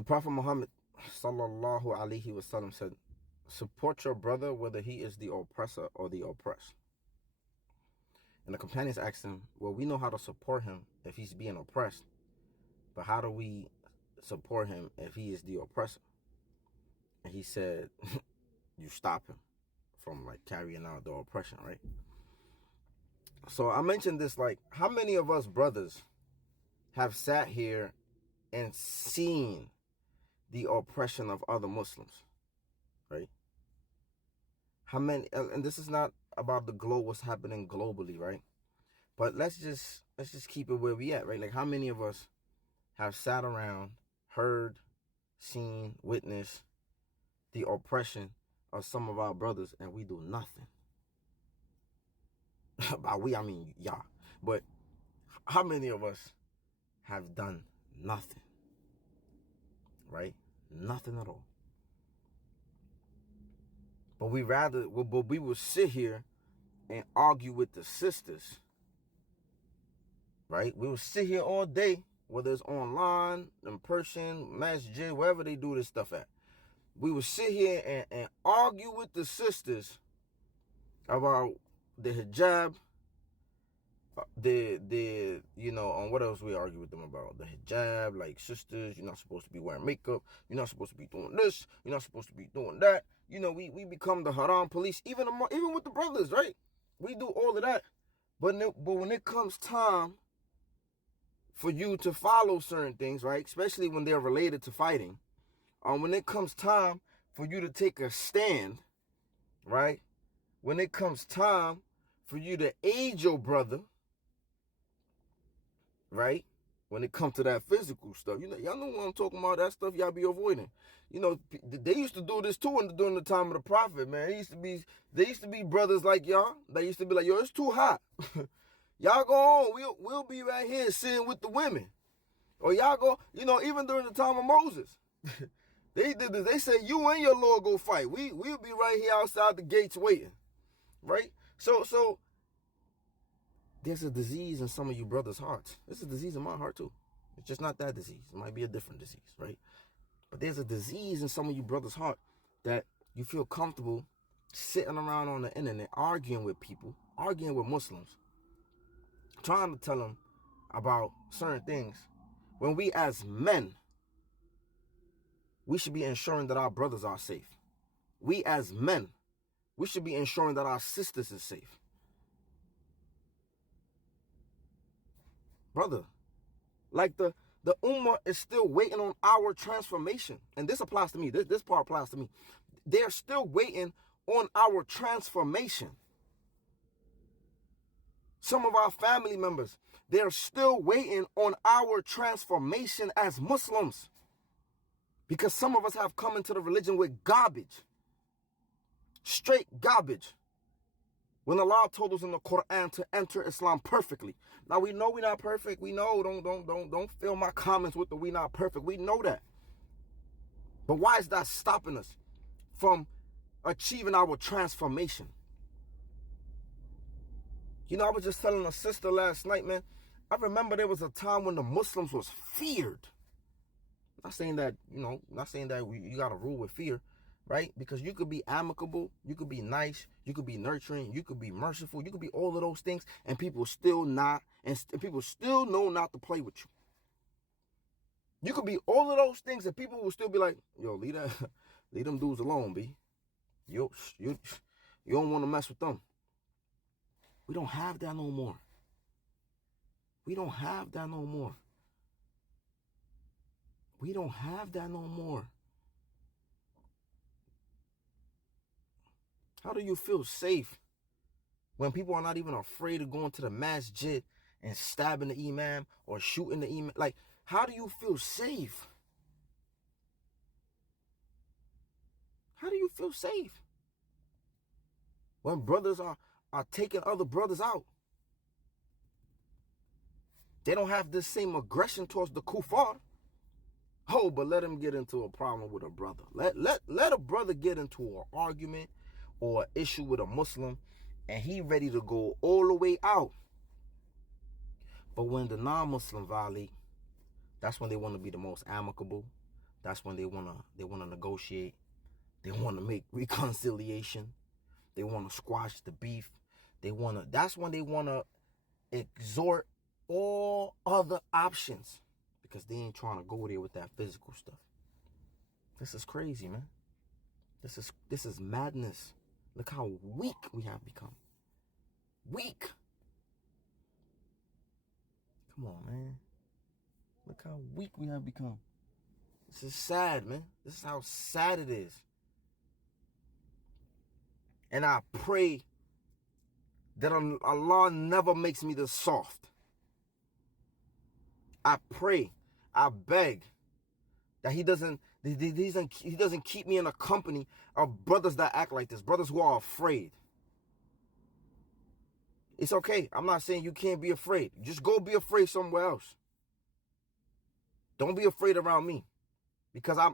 The Prophet Muhammad sallallahu alaihi wasallam said, support your brother whether he is the oppressor or the oppressed. And the companions asked him, well, we know how to support him if he's being oppressed, but how do we support him if he is the oppressor? And he said, you stop him from like carrying out the oppression, right? So I mentioned this, like, how many of us brothers have sat here and seen the oppression of other Muslims, right? How many, and this is not about the globe, what's happening globally, right? But let's just keep it where we at, right? Like, how many of us have sat around, heard, seen, witnessed the oppression of some of our brothers, and we do nothing? By we, I mean y'all. But how many of us have done nothing? Right? Nothing at all. But we will sit here and argue with the sisters. Right? We will sit here all day, whether it's online, in person, masjid, wherever they do this stuff at. We will sit here and argue with the sisters about the hijab, on what else we argue with them about? The hijab, like, sisters, you're not supposed to be wearing makeup, you're not supposed to be doing this, you're not supposed to be doing that. We become the haram police, even with the brothers, right? We do all of that. But when it comes time for you to follow certain things, right, especially when they're related to fighting, when it comes time for you to take a stand, right, when it comes time for you to aid your brother, right? When it comes to that physical stuff, y'all know what I'm talking about. That stuff y'all be avoiding. They used to do this too during the time of the Prophet, man. There used to be brothers like y'all that used to be like, yo, it's too hot. Y'all go on. We'll be right here sitting with the women. Or y'all go, even during the time of Moses. They did this. They said, you and your Lord go fight. We'll be right here outside the gates waiting. Right? So there's a disease in some of you brothers' hearts. There's a disease in my heart too. It's just not that disease. It might be a different disease, right? But there's a disease in some of you brothers' heart that you feel comfortable sitting around on the internet arguing with people, arguing with Muslims, trying to tell them about certain things, when we as men, we should be ensuring that our brothers are safe. We as men, we should be ensuring that our sisters is safe. Brother, like the ummah is still waiting on our transformation. And this applies to me. This part applies to me. They're still waiting on our transformation. Some of our family members, they're still waiting on our transformation as Muslims. Because some of us have come into the religion with garbage. Straight garbage. When Allah told us in the Quran to enter Islam perfectly. Now we know we're not perfect. We know, don't fill my comments with the we not perfect. We know that. But why is that stopping us from achieving our transformation? I was just telling a sister last night, man. I remember there was a time when the Muslims was feared. Not saying that, you got to rule with fear. Right? Because you could be amicable, you could be nice, you could be nurturing, you could be merciful, you could be all of those things, and people still know not to play with you. You could be all of those things, and people will still be like, yo, leave them dudes alone, B. You don't want to mess with them. We don't have that no more. We don't have that no more. We don't have that no more. How do you feel safe when people are not even afraid of going to the masjid and stabbing the imam or shooting the imam? Like, how do you feel safe? How do you feel safe when brothers are taking other brothers out? They don't have the same aggression towards the kuffar. Oh, but let him get into a problem with a brother. Let a brother get into an argument or an issue with a Muslim, and he ready to go all the way out. But when the non-Muslim violate, that's when they want to be the most amicable. That's when they wanna negotiate. They wanna make reconciliation. They wanna squash the beef. That's when they wanna exhort all other options, because they ain't trying to go there with that physical stuff. This is crazy, man. This is madness. Look how weak we have become. Weak. Come on, man. Look how weak we have become. This is sad, man. This is how sad it is. And I pray that Allah never makes me this soft. I pray, I beg that he doesn't keep me in a company of brothers that act like this, brothers who are afraid. It's okay. I'm not saying you can't be afraid. Just go be afraid somewhere else. Don't be afraid around me, because I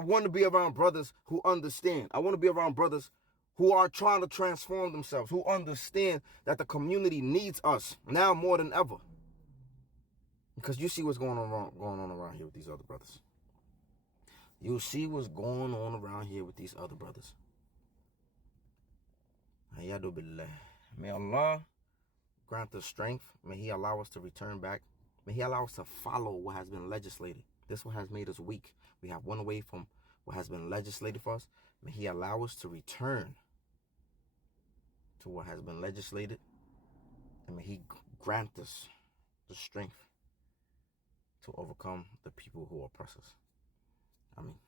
want to be around brothers who understand. I want to be around brothers who are trying to transform themselves, who understand that the community needs us now more than ever. Because you see what's going on around here with these other brothers. You see what's going on around here with these other brothers. May Allah grant us strength. May He allow us to return back. May He allow us to follow what has been legislated. This one has made us weak. We have went away from what has been legislated for us. May He allow us to return to what has been legislated. And may He grant us the strength to overcome the people who oppress us. Amen.